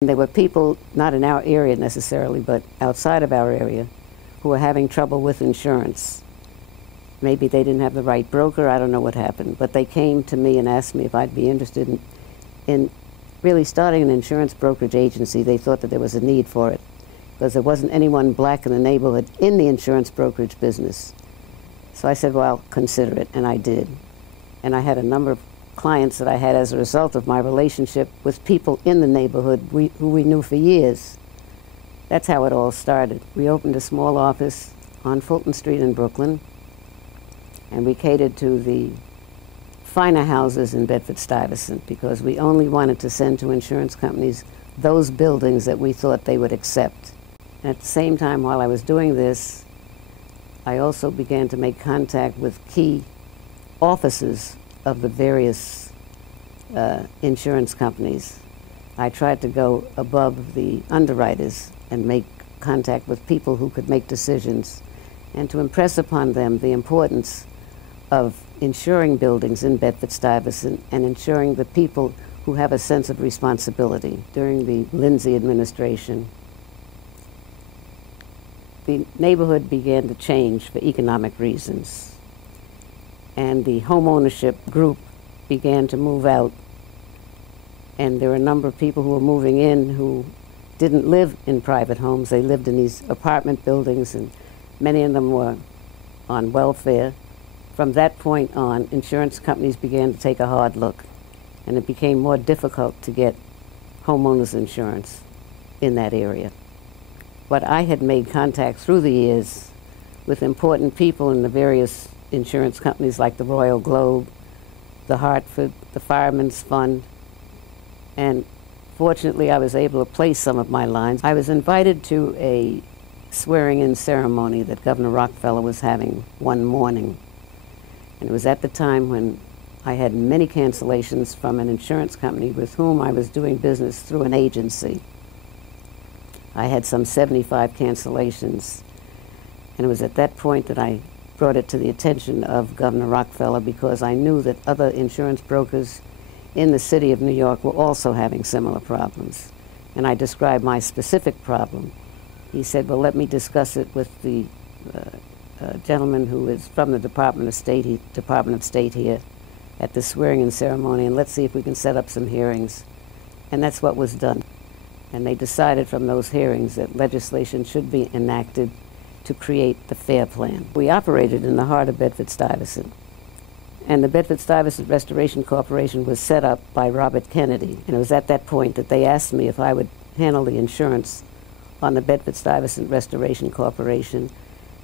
There were people, not in our area necessarily, but outside of our area, who were having trouble with insurance. Maybe they didn't have the right broker, I don't know what happened, but they came to me and asked me if I'd be interested in really starting an insurance brokerage agency. They thought that there was a need for it, because there wasn't anyone black in the neighborhood in the insurance brokerage business. So I said, well, I'll consider it, and I did. And I had a number of clients that I had as a result of my relationship with people in the neighborhood who we knew for years. That's how it all started. We opened a small office on Fulton Street in Brooklyn, and we catered to the finer houses in Bedford-Stuyvesant because we only wanted to send to insurance companies those buildings that we thought they would accept. And at the same time, while I was doing this, I also began to make contact with key offices of the various insurance companies. I tried to go above the underwriters and make contact with people who could make decisions and to impress upon them the importance of insuring buildings in Bedford-Stuyvesant and ensuring the people who have a sense of responsibility. During the Lindsay administration, the neighborhood began to change for economic reasons, and the home ownership group began to move out, and there were a number of people who were moving in who didn't live in private homes. They lived in these apartment buildings, and many of them were on welfare. From that point on, insurance companies began to take a hard look, and it became more difficult to get homeowners insurance in that area. But I had made contact through the years with important people in the various insurance companies like the Royal Globe, the Hartford, the Fireman's Fund, and fortunately I was able to place some of my lines. I was invited to a swearing-in ceremony that Governor Rockefeller was having one morning, and it was at the time when I had many cancellations from an insurance company with whom I was doing business through an agency. I had some 75 cancellations, and it was at that point that I brought it to the attention of Governor Rockefeller because I knew that other insurance brokers in the city of New York were also having similar problems. And I described my specific problem. He said, well, let me discuss it with the gentleman who is from the Department of State here at the swearing-in ceremony, and let's see if we can set up some hearings. And that's what was done. And they decided from those hearings that legislation should be enacted to create the FAIR Plan. We operated in the heart of Bedford-Stuyvesant, and the Bedford-Stuyvesant Restoration Corporation was set up by Robert Kennedy. And it was at that point that they asked me if I would handle the insurance on the Bedford-Stuyvesant Restoration Corporation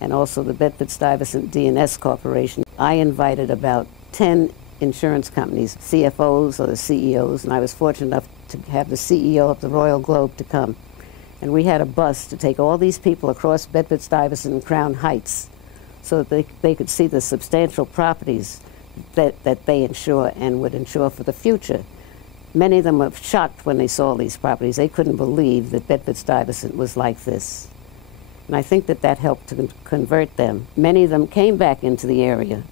and also the Bedford-Stuyvesant D&S Corporation. I invited about 10 insurance companies, CFOs or the CEOs, and I was fortunate enough to have the CEO of the Royal Globe to come. And we had a bus to take all these people across Bedford-Stuyvesant and Crown Heights so that they could see the substantial properties that they insure and would insure for the future. Many of them were shocked when they saw these properties. They couldn't believe that Bedford-Stuyvesant was like this. And I think that that helped to convert them. Many of them came back into the area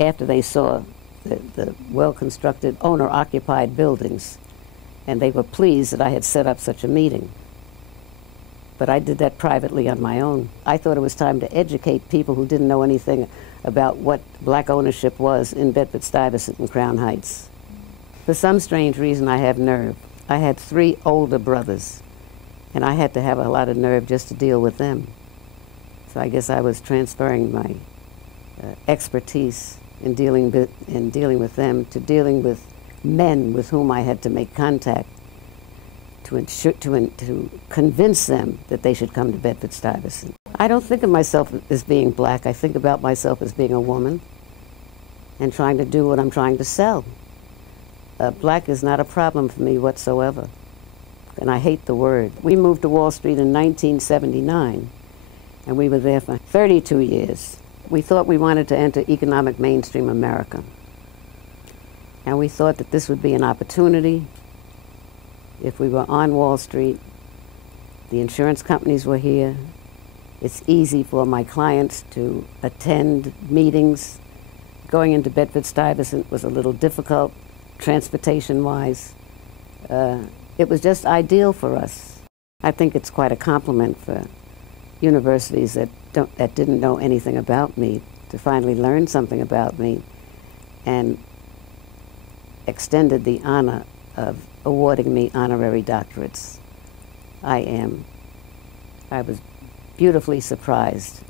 after they saw the well-constructed owner-occupied buildings, and they were pleased that I had set up such a meeting. But I did that privately on my own. I thought it was time to educate people who didn't know anything about what black ownership was in Bedford-Stuyvesant and Crown Heights. For some strange reason, I have nerve. I had 3 older brothers, and I had to have a lot of nerve just to deal with them. So I guess I was transferring my expertise in dealing with them to dealing with men with whom I had to make contact to convince them that they should come to Bedford-Stuyvesant. I don't think of myself as being black. I think about myself as being a woman and trying to do what I'm trying to sell. Black is not a problem for me whatsoever, and I hate the word. We moved to Wall Street in 1979, and we were there for 32 years. We thought we wanted to enter economic mainstream America, and we thought that this would be an opportunity. If we were on Wall Street, the insurance companies were here. It's easy for my clients to attend meetings. Going into Bedford-Stuyvesant was a little difficult, transportation-wise. it was just ideal for us. I think it's quite a compliment for universities that didn't know anything about me to finally learn something about me and extended the honor of awarding me honorary doctorates. I was beautifully surprised